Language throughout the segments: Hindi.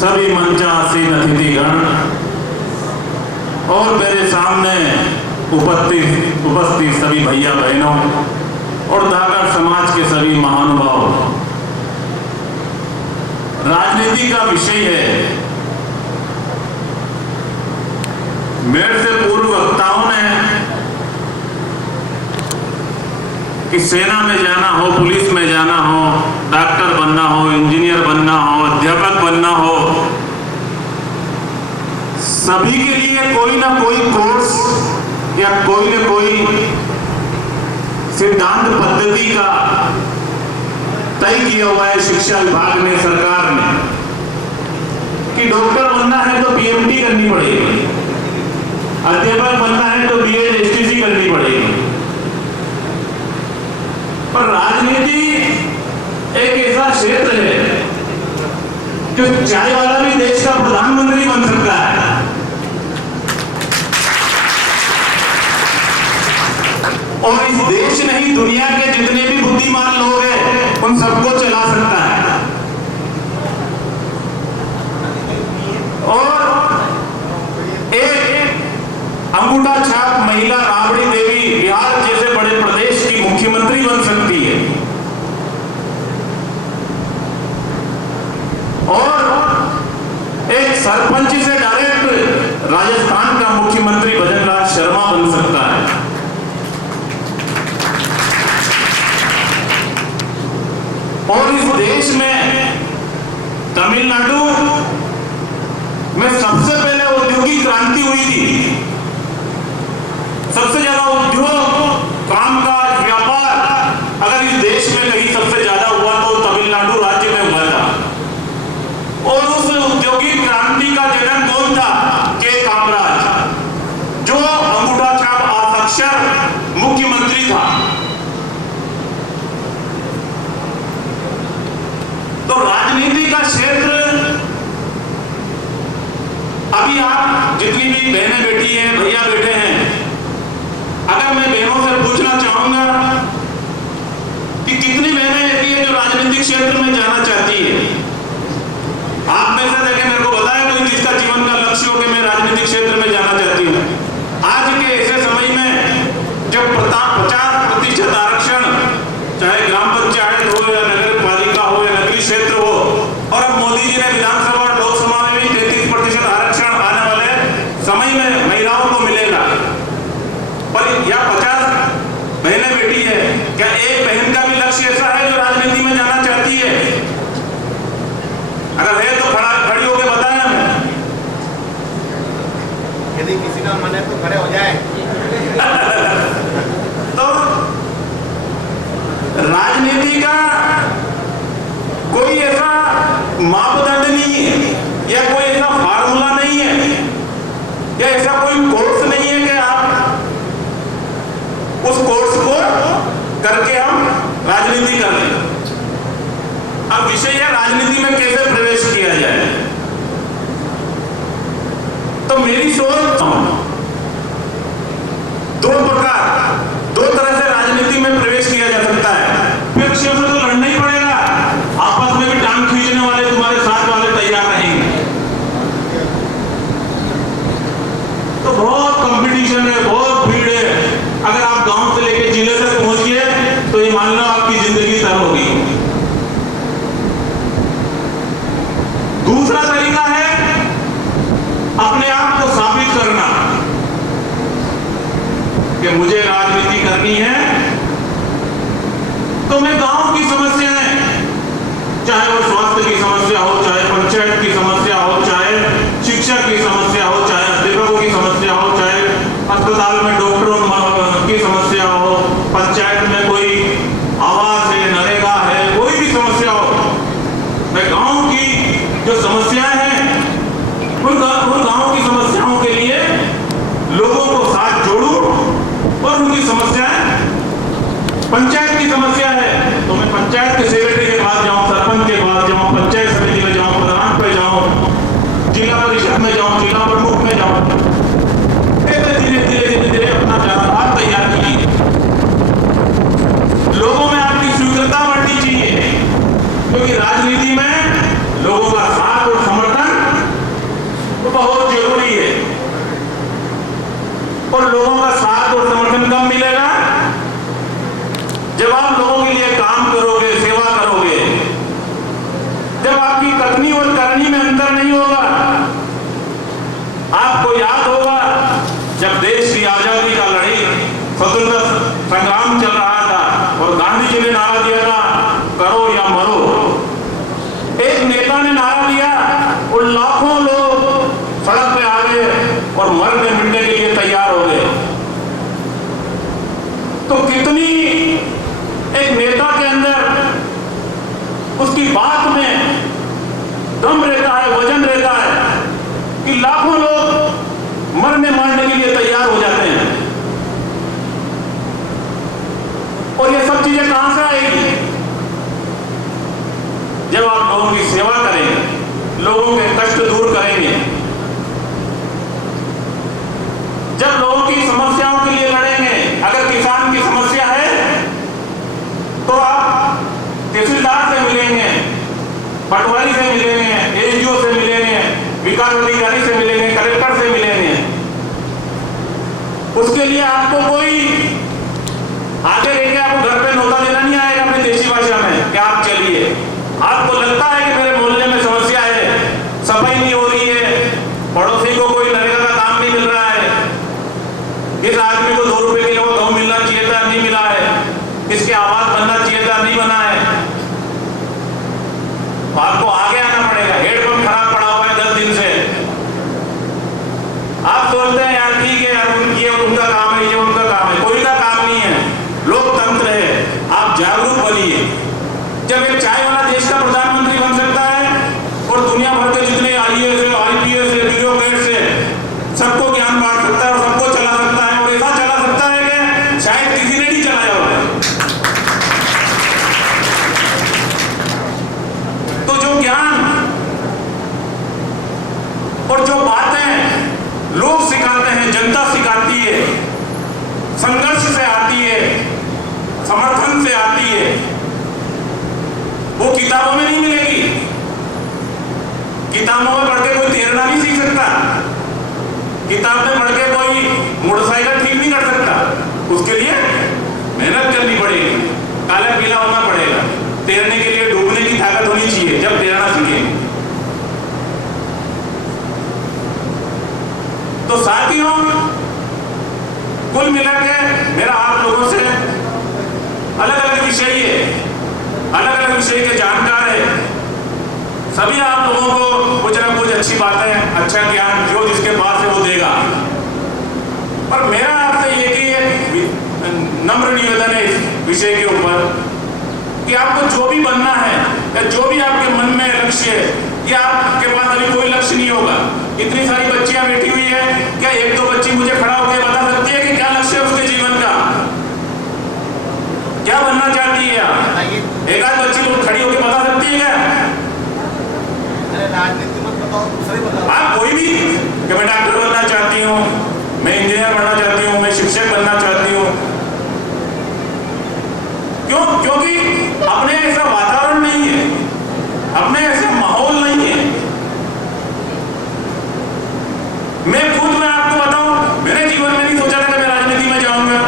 सभी मंचासीन अतिथिगण और मेरे सामने उपस्थित सभी भैया बहनों और धाकड़ समाज के सभी महानुभाव, राजनीति का विषय है। मेरे से पूर्व वक्ताओं ने कि सेना में जाना हो, पुलिस में जाना हो, डॉक्टर बनना हो, इंजीनियर बनना हो, अध्यापक बनना हो, सभी के लिए कोई ना कोई कोर्स या कोई ना कोई सिद्धांत पद्धति का तय किया हुआ है शिक्षा विभाग ने, सरकार ने, कि डॉक्टर बनना है तो पीएमटी करनी पड़ेगी, अध्यापक बनना है तो बीएड एसटीसी करनी पड़ेगी। पर राजनीति एक ऐसा क्षेत्र है जो चाय वाला भी देश का प्रधानमंत्री बन सकता है और इस देश नहीं, दुनिया के जितने भी बुद्धिमान लोग हैं उन सबको चला सकता है। और एक अंगूठा छाप महिला राबड़ी देवी बिहार जैसे बड़े प्रदेश की मुख्यमंत्री बन सकती है और एक सरपंच से डायरेक्ट राजस्थान का मुख्यमंत्री भजनलाल शर्मा बन सकता है। और इस देश में तमिलनाडु में सबसे पहले औद्योगिक क्रांति हुई थी। सबसे ज्यादा उद्योग, कामकाज, व्यापार अगर इस देश में कहीं सबसे ज्यादा हुआ तो तमिलनाडु राज्य में हुआ था। और उस औद्योगिक क्रांति का जनक कौन था? के कामराज, जो अंगूठा छाप अक्षर मुख्यमंत्री था। तो राजनीति का क्षेत्र, अभी आप जितनी भी बहनें बैठी हैं, भैया बैठे हैं, अगर मैं बहनों से पूछना चाहूंगा कि कितनी बहनें ऐसी हैं जो राजनीतिक क्षेत्र में जाना चाहती है? आप में से देखें, मेरे को बताया कोई जिसका जीवन का लक्ष्य हो कि मैं राजनीतिक क्षेत्र में जाना चाहती हूँ। आज के ऐसे समय में जब 50% आरक्षण, चाहे ग्राम पंचायत हो या नगर पालिका हो या नगरीय क्षेत्र हो, और अब मोदी जी ने विधानसभा और लोकसभा में भी 33% आरक्षण आने वाले समय में महिलाओं को मिलेगा। पर या 50 बहनें बेटी है, क्या एक बहन का भी लक्ष्य ऐसा है जो राजनीति में जाना चाहती है? अगर है तो खड़ी होकर बताएं हमें। यदि किसी का मन है तो खड़े हो जाए। तो राजनीति का कोई ऐसा मापदंड नहीं है या कोई ऐसा फार्मूला नहीं है या ऐसा कोई कोर्स नहीं है कि आप उस कोर्स को करके हम राजनीति कर लें। अब विषय है राजनीति में कैसे प्रवेश किया जाए। तो मेरी सोच दो तरह से राजनीति में प्रवेश किया जा सकता है। विपक्ष से तो लड़ना ही पड़ेगा, आपस में भी टांग खींचने वाले तुम्हारे साथ वाले तैयार रहेंगे। तो बहुत कंपटीशन है, बहुत भीड़ है। अगर आप गांव से लेकर जिले तक पहुंचिए तो ये मान लो आपकी जिंदगी तर होगी। दूसरा तरीका है अपने आप को साबित करना कि मुझे राजनीति करनी है तो मैं गांव की समस्याएं, चाहे वो स्वास्थ्य की समस्या हो, चाहे पंचायत की समस्या हो, चाहे शिक्षा की समस्या हो, चाहे अध्यापकों की समस्या हो, चाहे अस्पताल में डॉक्टरों की समस्या हो, पंचायत में कोई आवास है, नरेगा है, कोई भी समस्या हो, मैं गांव की जो समस्याएं हैं उन गांव की समस्याओं के लिए लोगों को साथ जोड़ूं और उनकी समस्याएं, पंचायत की समस्या है तो मैं पंचायत के सेक्रेटरी के पास जाऊं, सरपंच के पास जाऊं, पंचायत समिति में जाऊं, प्रधान पे जाऊं, जिला परिषद में जाऊं, जिला प्रमुख में जाऊं। धीरे धीरे अपना जनाधार तैयार कीजिए। लोगों में आपकी स्वीकृति बढ़नी चाहिए, क्योंकि राजनीति में लोगों का साथ और समर्थन कथनी और करनी में अंतर नहीं होगा। आपको याद होगा जब देश की आजादी का लड़ाई स्वतंत्रता संग्राम चल रहा था और गांधी जी ने नारा दिया था, करो या मरो। एक नेता ने नारा दिया और लाखों लोग सड़क पे आ गए और मरने मिटने के लिए तैयार हो गए। तो कितनी एक नेता के अंदर उसकी बात में दम रहता है, वजन रहता है कि लाखों लोग मरने मारने के लिए तैयार हो जाते हैं। और ये सब चीजें कहां से आएगी? जब आप लोगों की सेवा करेंगे, लोगों के कष्ट दूर करेंगे, जब लोगों की समस्याओं के लिए लड़ेंगे। अगर किसान की समस्या है तो आप तहसीलदार से मिलेंगे, पटवारी से मिलेंगे, एसडीओ से मिलेंगे, विकास अधिकारी से मिलेंगे, कलेक्टर से मिलेंगे। उसके लिए आपको कोई आगे लेके आपको घर पे नोटा देना नहीं आएगा अपनी देशी भाषा में कि आप चलिए। आपको लगता है कि मेरे मोहल्ले में समस्या है, सफाई नहीं हो रही है, पड़ोसी को कोई नरेगा का काम नहीं मिल रहा है, इस आदमी को 2 रुपए किलो गेहूं मिलना चाहिए था, नहीं मिला है, इसके आवाज बनना चाहिए था, नहीं बना है। आपको आगे आना पड़ेगा। हेडपंप खराब पड़ा हुआ है 10 दिन से। आप सोचते हैं यार ठीक है यार, ये उनका काम है, ये उनका काम है। कोई का काम नहीं है, लोकतंत्र है। आप जागरूक बनिए। जब एक चाय वाला देश का प्रधानमंत्री बन सकता है और दुनिया भर के जितने आईएएस है, आईपीएस है, ब्यूरोक्रेट्स है, सबको ज्ञान बांट सकता है और सबको चला सकता है, और ऐसा चला सकता है कि शायद किसी ने नहीं चलाया होगा। तो जो ज्ञान और जो बातें लोग सिखाते हैं, जनता सिखाती है, संघर्ष से आती है, समर्थन से आती है, वो किताबों में नहीं मिलेगी। किताबों में पढ़ के कोई तैरना नहीं सीख सकता, किताब में पढ़ के कोई मोटरसाइकिल ठीक नहीं कर सकता। उसके लिए मेहनत करनी पड़ेगी, काला पीला होना पड़ेगा। तैरने के लिए डूबने की ताकत होनी चाहिए जब तैरना सीखेंगे। तो साथियों, कुल मिलाकर मेरा आप लोगों से अलग अलग विषय है, अलग अलग विषय के जानकार है, सभी आप लोगों को कुछ ना कुछ अच्छी बातें, अच्छा ज्ञान जो जिसके पास है वो देगा। पर मेरा आपसे ये कि नम्र निवेदन है इस विषय के ऊपर कि आपको जो भी बनना है या जो भी आपके मन में लक्ष्य है, कि आपके पास अभी कोई लक्ष्य नहीं होगा। इतनी सारी बच्चियां बैठी हुई है, क्या एक दो बच्ची मुझे खड़ा होकर बता सकती है कि क्या लक्ष्य है उसके जीवन का, क्या बनना चाहती है? एक आध बच्ची तो खड़ी होकर बता सकती है क्या? राजनीति मत बताओ, दूसरे बताओ। आप कोई भी कि मैं डॉक्टर बनना चाहती हूँ, मैं इंजीनियर बनना चाहती हूँ, मैं शिक्षक बनना चाहती हूँ। क्यों? क्योंकि अपने ऐसा वातावरण नहीं है, अपने ऐसे माहौल नहीं है। मैं खुद में आपको बताऊं, मेरे जीवन में नहीं सोचा था कि मैं राजनीति में जाऊंगा,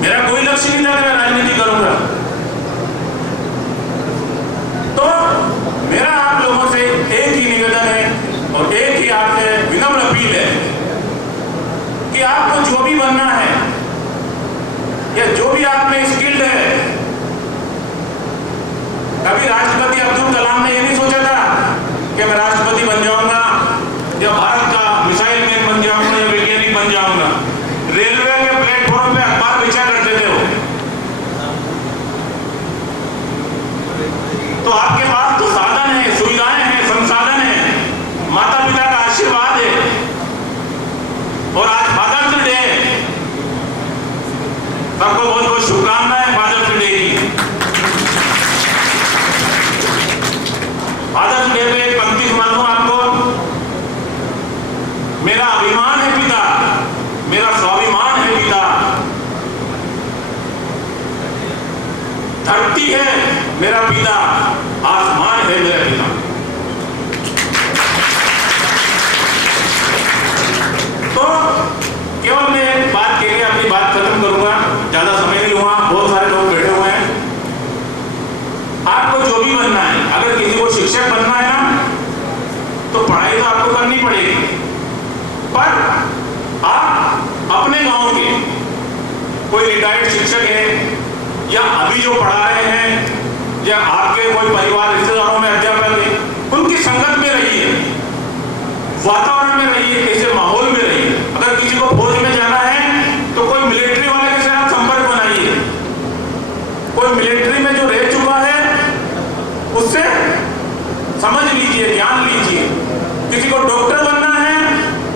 मेरा कोई लक्ष्य नहीं था कि मैं राजनीति करूंगा। तो मेरा आप लोगों से एक ही निवेदन है और एक ही आपसे विनम्र अपील है कि आपको जो भी बनना है या जो भी आप में स्किल्ड है, कभी राष्ट्रपति अब्दुल कलाम ने यह नहीं सोचा था कि मैं राष्ट्रपति बन जाऊंगा या भारत का मिसाइल मैन बन जाऊंगा या वैज्ञानिक बन जाऊंगा। रेलवे के प्लेटफॉर्म पे अखबार बेचा करते थे वो। तो आपके पास तो साधन है, सुविधाएं हैं, संसाधन है, माता पिता का आशीर्वाद है, और आज फादर्स डे है। सबको बहुत बहुत शुभकामनाएं फादर्स डे की। फादर्स डे पे एक पंक्ति सुनाऊं आपको। मेरा अभिमान है पिता, मेरा स्वाभिमान है पिता, धरती है मेरा पिता, आसमान है मेरा पिता। तो केवल मैं एक बात के लिए अपनी बात खत्म करूंगा, ज्यादा समय नहीं लूंगा, बहुत सारे लोग बैठे हुए हैं। आपको जो भी बनना है, अगर किसी को शिक्षक बनना है ना, पर आप अपने गांव के कोई रिटायर्ड शिक्षक है या अभी जो पढ़ा रहे हैं या आपके कोई परिवार रिश्तेदारों में अध्यापक है, उनकी संगत में रहिए, वातावरण में रहिए, ऐसे माहौल में रहिए। अगर किसी को फौज में जाना है तो कोई मिलिट्री वाले के साथ संपर्क बनाइए, कोई मिलिट्री में जो रह चुका है उससे समझ लीजिए, ज्ञान लीजिए। किसी को डॉक्टर बनना है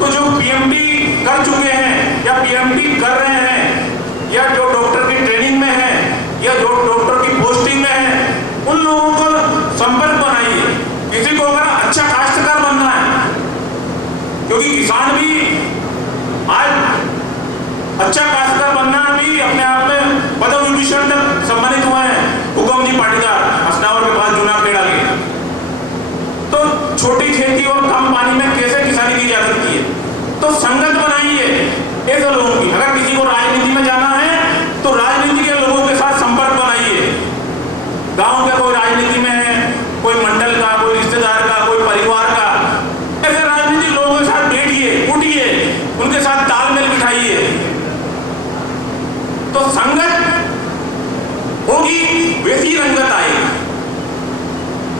तो जो पीएमडी कर चुके हैं या पीएमडी कर रहे हैं या जो डॉक्टर की ट्रेनिंग में है या जो डॉक्टर की पोस्टिंग में है, उन लोगों को संपर्क बनाइए। किसी को अगर अच्छा काश्तकार बनना है, क्योंकि किसान भी आज अच्छा काश्तकार बनना भी अपने आप में पदम विभूषण तक सम्मानित हुए हैं। हुकुम जी पाटीदार हसनावर के बाद जूना खेड़ा के, तो छोटी खेती और कम पानी में कैसे किसानी की जा सकती है। तो संगत बनाइए ऐसे लोगों की। अगर किसी को राजनीति में जाना है तो राजनीति के लोगों के साथ संपर्क बनाइए। गांव के कोई राजनीति में है, कोई मंडल का, कोई रिश्तेदार का, कोई परिवार का, ऐसे राजनीतिक लोगों के साथ बैठिए, उठिए, उनके साथ तालमेल बिठाइए। तो संगत होगी वैसी रंगत आएगी।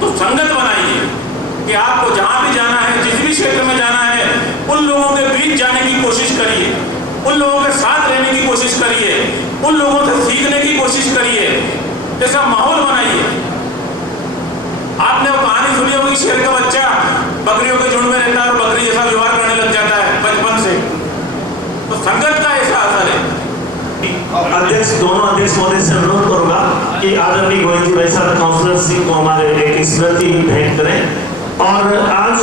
तो संगत बनाइए कि आपको जहां भी जाना है, जिस भी क्षेत्र में जाना है, उन लोगों के बीच जाने की कोशिश करिए, उन लोगों के साथ रहने की कोशिश करिए, उन लोगों से सीखने की कोशिश करिए, ऐसा माहौल बनाइए। आपने वो कहानी सुनी होगी, शेर का बच्चा बकरियों के झुंड में रहता है और बकरी जैसा व्यवहार करने लग जाता है बचपन से। तो संगत का ऐसा असर है। अध्यक्ष, दोनों अध्यक्ष महोदय से अनुरोध करूंगा कि आदरणीय गोविंद जी भाई साहब काउंसलर सिंह को हमारे एक स्मृति भेंट करें। और आज